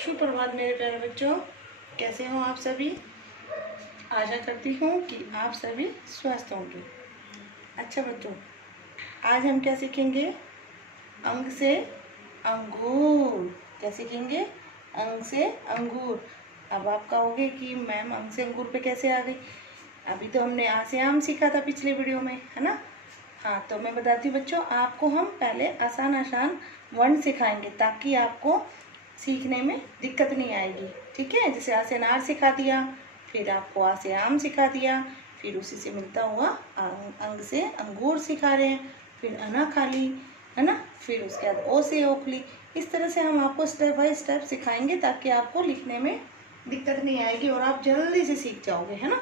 सुप्रभात मेरे प्यारे बच्चों, कैसे हो आप सभी। आशा करती हूँ कि आप सभी स्वस्थ होंगे। अच्छा बच्चों, आज हम क्या सीखेंगे? अंग से अंगूर। क्या सीखेंगे? अंग से अंगूर। अब आप कहोगे कि मैम अंग से अंगूर पे कैसे आ गई? अभी तो हमने आ से आम सीखा था पिछले वीडियो में, है ना। हाँ, तो मैं बताती हूँ बच्चों, आपको हम पहले आसान आसान वर्ण सिखाएंगे ताकि आपको सीखने में दिक्कत नहीं आएगी। ठीक है, जैसे आ से अनार सिखा दिया, फिर आपको आ से आम सिखा दिया, फिर उसी से मिलता हुआ अंग से अंगूर सिखा रहे हैं, फिर अनाखाली, है ना, फिर उसके बाद ओ से ओखली। इस तरह से हम आपको स्टेप बाय स्टेप सिखाएंगे ताकि आपको लिखने में दिक्कत नहीं आएगी और आप जल्दी से सीख जाओगे, है ना।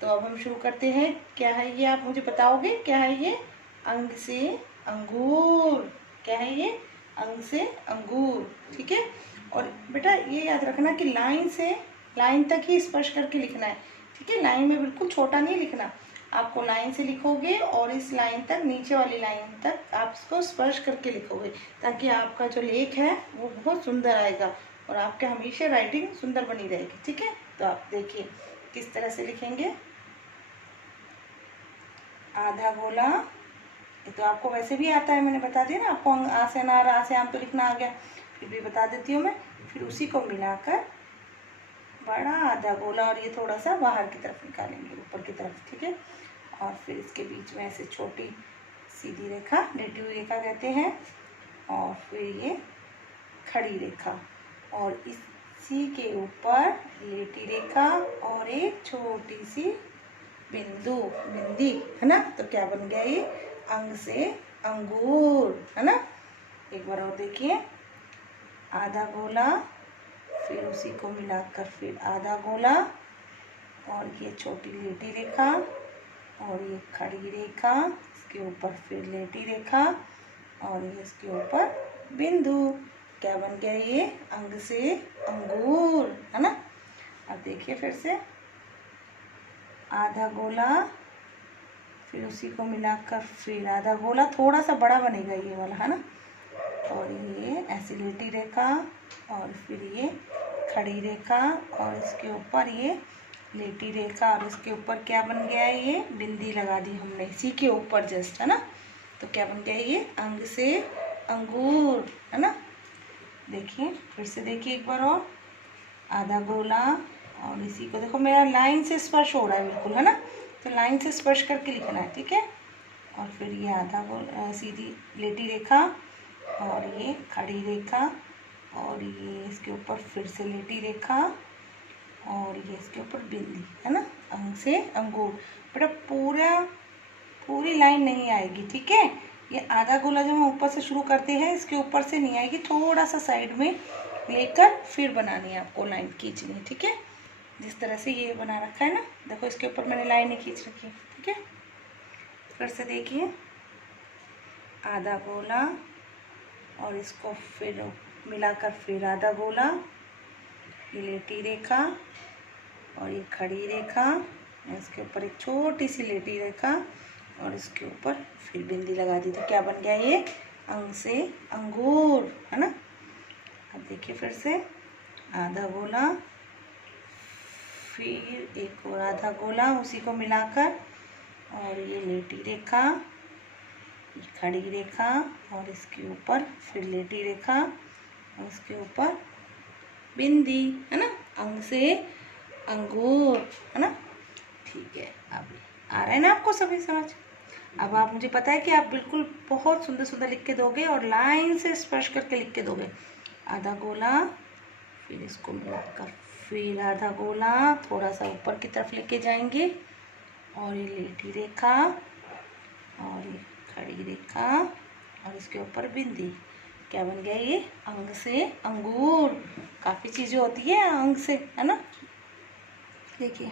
तो अब हम शुरू करते हैं। क्या है ये, आप मुझे बताओगे क्या है ये? अंग से अंगूर। क्या है ये? अंग से अंगूर। ठीक है, और बेटा ये याद रखना कि लाइन तक ही स्पर्श करके लिखना है। ठीक है, लाइन में बिल्कुल छोटा नहीं लिखना। आपको लाइन से लिखोगे और इस लाइन तक, नीचे वाली लाइन तक आप इसको स्पर्श करके लिखोगे ताकि आपका जो लेख है वो बहुत सुंदर आएगा और आपके हमेशा राइटिंग सुंदर बनी रहेगी। ठीक है, तो आप देखिए किस तरह से लिखेंगे। आधा गोला, ये तो आपको वैसे भी आता है, मैंने बता दिया ना आपको। आ से अनार, आ से आम तो लिखना आ गया, फिर भी बता देती हूँ मैं। फिर उसी को मिलाकर बड़ा आधा गोला, और ये थोड़ा सा बाहर की तरफ निकालेंगे, ऊपर की तरफ। ठीक है, और फिर इसके बीच में ऐसे छोटी सीधी रेखा, लेटी हुई रेखा कहते हैं, और फिर ये खड़ी रेखा, और इसी के ऊपर लेटी रेखा और एक छोटी सी बिंदी, है ना। तो क्या बन गया ये? अंग से अंगूर, है ना। एक बार और देखिए, आधा गोला, फिर उसी को मिलाकर फिर आधा गोला, और ये छोटी लेटी रेखा और ये खड़ी रेखा, इसके ऊपर फिर लेटी रेखा और ये इसके ऊपर बिंदु। क्या बन गया ये? अंग से अंगूर, है ना। अब देखिए फिर से, आधा गोला, फिर उसी को मिलाकर फिर आधा गोला, थोड़ा सा बड़ा बनेगा ये वाला, है ना। और ये ऐसी लेटी रेखा और फिर ये खड़ी रेखा और इसके ऊपर ये लेटी रेखा, और इसके ऊपर क्या बन गया है? ये बिंदी लगा दी हमने इसी के ऊपर जस्ट, है ना। तो क्या बन गया ये? अंग से अंगूर, है ना। देखिए फिर से देखिए एक बार और, आधा गोला, और इसी को देखो मेरा लाइन से स्पर्श हो रहा है बिल्कुल, है ना। तो लाइन से स्पर्श करके लिखना है। ठीक है, और फिर ये आधा गोला, सीधी लेटी रेखा और ये खड़ी रेखा और ये इसके ऊपर फिर से लेटी रेखा और ये इसके ऊपर बिंदी, है ना। अंग से अंगूर। बेटा पूरी लाइन नहीं आएगी, ठीक है। ये आधा गोला जब हम ऊपर से शुरू करते हैं, इसके ऊपर से नहीं आएगी, थोड़ा सा साइड में लेकर फिर बनानी है आपको, लाइन खींचनी है। ठीक है, जिस तरह से ये बना रखा है ना, देखो इसके ऊपर मैंने लाइन ही खींच रखी है। ठीक है, फिर से देखिए, आधा गोला और इसको फिर मिलाकर फिर आधा गोला, ये लेटी रेखा और ये खड़ी रेखा, इसके ऊपर एक छोटी सी लेटी रेखा और इसके ऊपर फिर बिंदी लगा दी। तो क्या बन गया ये? अंग से अंगूर, है ना। अब देखिए फिर से, आधा गोला, फिर एक और आधा गोला, उसी को मिलाकर, और ये लेटी रेखा, खड़ी रेखा और इसके ऊपर फिर लेटी रेखा और इसके ऊपर बिंदी, है ना। अंग से अंगूर, है ना। ठीक है, अब आ रहा है ना आपको सभी समझ। अब आप, मुझे पता है कि आप बिल्कुल बहुत सुंदर सुंदर लिख के दोगे और लाइन से स्पर्श करके लिख के दोगे। आधा गोला, फिर इसको मिलाकर फिर आधा गोला, थोड़ा सा ऊपर की तरफ लेके जाएंगे, और ये लेटी रेखा और ये खड़ी रेखा और इसके ऊपर बिंदी। क्या बन गया ये? अंग से अंगूर। काफ़ी चीज़ें होती है अंग से, है ना। देखिए,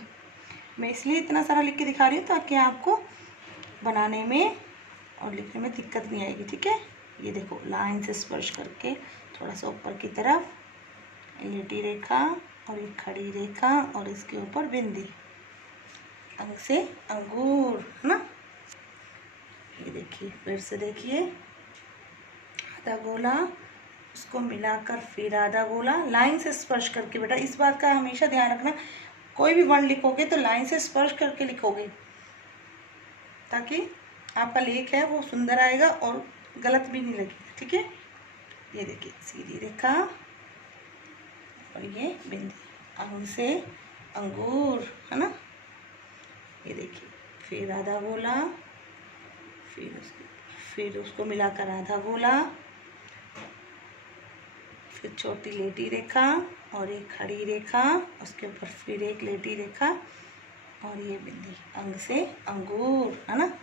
मैं इसलिए इतना सारा लिख के दिखा रही हूँ ताकि आपको बनाने में और लिखने में दिक्कत नहीं आएगी। ठीक है, ये देखो, लाइन से स्पर्श करके थोड़ा सा ऊपर की तरफ लेटी रेखा और एक खड़ी रेखा और इसके ऊपर बिंदी। अंग से अंगूर, है ना। ये देखिए फिर से देखिए, आधा गोला, उसको मिलाकर फिर आधा गोला लाइन से स्पर्श करके। बेटा इस बात का हमेशा ध्यान रखना, कोई भी वर्ण लिखोगे तो लाइन से स्पर्श करके लिखोगे, ताकि आपका लेख है वो सुंदर आएगा और गलत भी नहीं लगेगा। ठीक है, ये देखिए सीधी रेखा और ये बिंदी, अंग से अंगूर, है ना। ये देखिए फिर आधा गोला, फिर उसको मिलाकर आधा गोला, फिर छोटी लेटी रेखा और एक खड़ी रेखा, उसके ऊपर फिर एक लेटी रेखा और ये बिंदी, अंग से अंगूर, है ना।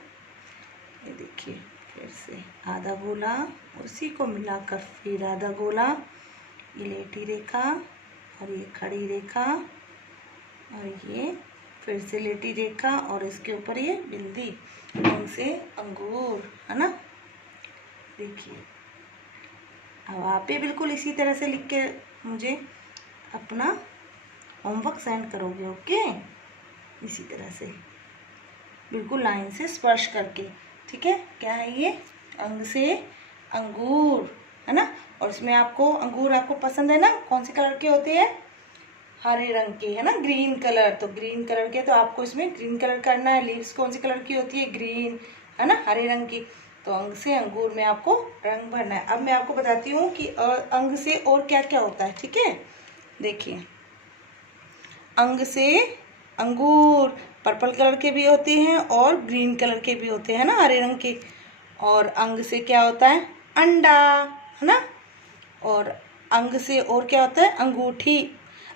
ये देखिए फिर से आधा गोला, उसी को मिलाकर फिर आधा गोला, ये लेटी रेखा और ये खड़ी रेखा और ये फिर से लेटी रेखा और इसके ऊपर ये बिंदी, अंग से अंगूर, है ना। देखिए अब आप भी बिल्कुल इसी तरह से लिख के मुझे अपना होमवर्क सेंड करोगे। ओके, इसी तरह से बिल्कुल लाइन से स्पर्श करके। ठीक है, क्या है ये, अंग से अंगूर, है ना। और इसमें आपको अंगूर आपको पसंद है ना, कौन से कलर के होते हैं, हरे रंग के, है ना, ग्रीन कलर। तो ग्रीन कलर के, तो आपको इसमें ग्रीन कलर करना है। लीव्स कौन सी कलर की होती है, ग्रीन, है ना, हरे रंग की। तो अंग से अंगूर में आपको रंग भरना है। अब मैं आपको बताती हूँ कि अंग से और क्या क्या होता है। ठीक है, देखिए अंग से अंगूर पर्पल कलर के भी होते हैं और ग्रीन कलर के भी होते हैं ना, हरे रंग के। और अंग से क्या होता है, अंडा, है ना। और अंग से और क्या होता है, अंगूठी,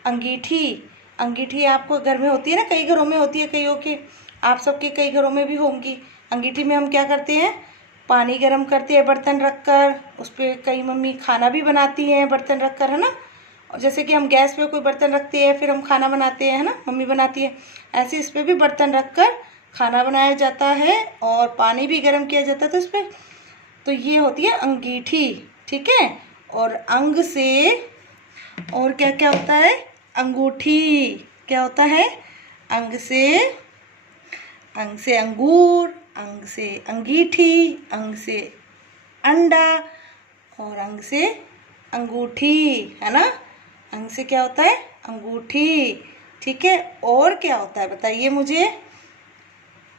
अंगीठी। अंगीठी आपको घर में होती है ना, कई घरों में होती है, कईयों के, आप सबके कई घरों में भी होंगी। अंगीठी में हम क्या करते हैं, पानी गर्म करते हैं बर्तन रखकर, उस पर कई मम्मी खाना भी बनाती हैं बर्तन रखकर, है ना। और जैसे कि हम गैस पे कोई बर्तन रखते हैं फिर हम खाना बनाते हैं, है ना, मम्मी बनाती है, ऐसे इस पर भी बर्तन रखकर खाना बनाया जाता है और पानी भी गर्म किया जाता है तो इस पर, तो ये होती है अंगीठी। ठीक है, और अंग से और क्या क्या होता है, अंगूठी, क्या होता है, अंग से अंगूर, अंग से अंगीठी, अंग से अंडा और अंग से अंगूठी, है ना। अंग से क्या होता है, अंगूठी। ठीक है, और क्या होता है बताइए मुझे,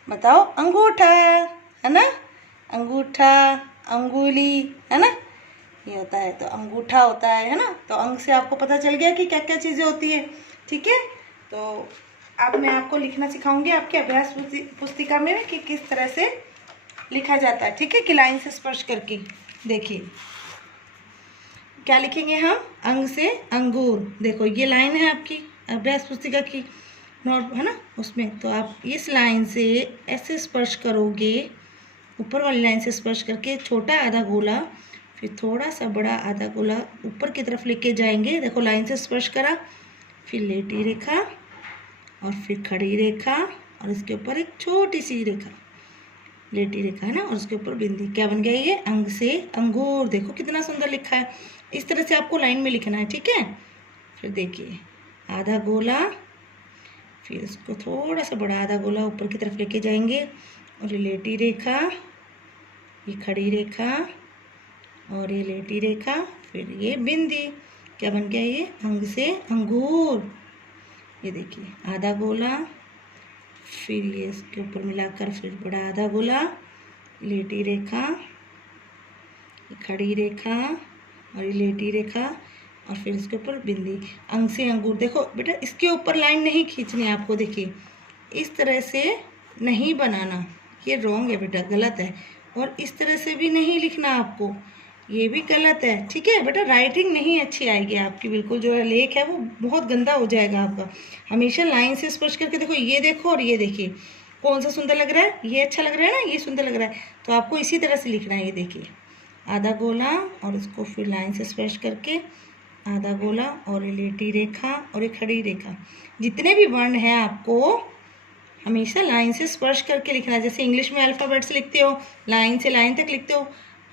बताओ, अंगूठा, है ना, अंगूठा, अंगुली, है ना, ये होता है। तो अंगूठा होता है ना। तो अंग से आपको पता चल गया कि क्या क्या चीज़ें होती है। ठीक है, तो अब मैं आपको लिखना सिखाऊंगी आपके अभ्यास पुस्तिका में कि किस तरह से लिखा जाता है। ठीक है, कि लाइन से स्पर्श करके। देखिए क्या लिखेंगे हम, अंग से अंगूर। देखो ये लाइन है आपकी अभ्यास पुस्तिका की नोट, है ना, उसमें। तो आप इस लाइन से ऐसे स्पर्श करोगे, ऊपर वाली लाइन से स्पर्श करके छोटा आधा गोला, फिर थोड़ा सा बड़ा आधा गोला ऊपर की तरफ लेके जाएंगे। देखो लाइन से स्पर्श करा, फिर लेटी रेखा और फिर खड़ी रेखा और इसके ऊपर एक छोटी सी रेखा, लेटी रेखा, है ना, और उसके ऊपर बिंदी। क्या बन गया ये, अंग से अंगूर। देखो कितना सुंदर लिखा है। इस तरह से आपको लाइन में लिखना है। ठीक है, फिर देखिए आधा गोला, फिर इसको थोड़ा सा बड़ा आधा गोला ऊपर की तरफ लेके जाएंगे और ये लेटी रेखा, ये खड़ी रेखा और ये लेटी रेखा, फिर ये बिंदी। क्या बन गया ये, अंग से अंगूर। ये देखिए आधा गोला, फिर ये इसके ऊपर मिलाकर फिर बड़ा आधा गोला, लेटी रेखा, खड़ी रेखा और ये लेटी रेखा और फिर इसके ऊपर बिंदी, अंग से अंगूर। देखो बेटा इसके ऊपर लाइन नहीं खींचनी है आपको, देखिए इस तरह से नहीं बनाना, ये रॉन्ग है बेटा, गलत है। और इस तरह से भी नहीं लिखना आपको, ये भी गलत है। ठीक है बेटा, राइटिंग नहीं अच्छी आएगी आपकी, बिल्कुल जो है लेख है वो बहुत गंदा हो जाएगा आपका। हमेशा लाइन से स्पर्श करके देखो, ये देखो और ये देखिए कौन सा सुंदर लग रहा है, ये अच्छा लग रहा है ना, ये सुंदर लग रहा है। तो आपको इसी तरह से लिखना है। ये देखिए आधा गोला और इसको फिर लाइन से स्पर्श करके आधा गोला और ये लेटी रेखा और ये खड़ी रेखा। जितने भी वर्ण हैं आपको हमेशा लाइन से स्पर्श करके लिखना है। जैसे इंग्लिश में अल्फ़ाबेट से लिखते हो, लाइन से लाइन तक लिखते हो,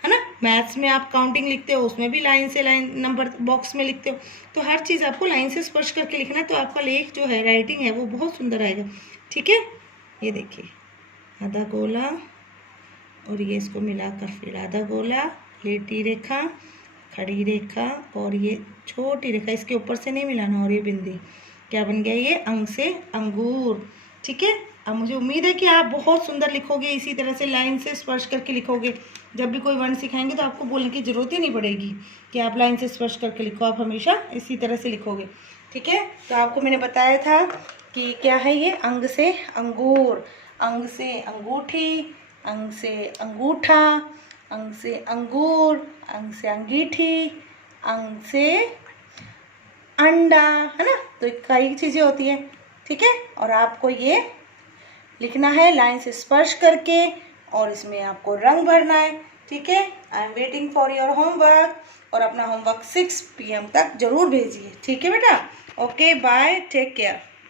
है ना। मैथ्स में आप काउंटिंग लिखते हो, उसमें भी लाइन से लाइन नंबर बॉक्स में लिखते हो। तो हर चीज़ आपको लाइन से स्पर्श करके लिखना है, तो आपका लेख जो है, राइटिंग है, वो बहुत सुंदर आएगा। ठीक है, ये देखिए आधा गोला और ये इसको मिलाकर फिर आधा गोला, लेटी रेखा, खड़ी रेखा और ये छोटी रेखा, इसके ऊपर से नहीं मिलाना, और ये बिंदी। क्या बन गया ये? अंग से अंगूर। ठीक है, अब मुझे उम्मीद है कि आप बहुत सुंदर लिखोगे, इसी तरह से लाइन से स्पर्श करके लिखोगे। जब भी कोई वर्ण सिखाएंगे तो आपको बोलने की ज़रूरत ही नहीं पड़ेगी कि आप लाइन से स्पर्श करके लिखो, आप हमेशा इसी तरह से लिखोगे। ठीक है, तो आपको मैंने बताया था कि क्या है ये? अंग से अंगूर, अंग से अंगूठी, अंग से अंगूठा, अंग से अंगूर, अंग से अंगीठी, अंग से अंडा, है ना। तो कई चीज़ें होती है। ठीक है, और आपको ये लिखना है लाइन से स्पर्श करके, और इसमें आपको रंग भरना है। ठीक है, I am waiting for your homework, और अपना होमवर्क 6 PM तक जरूर भेजिए। ठीक है बेटा, ओके बाय, टेक केयर।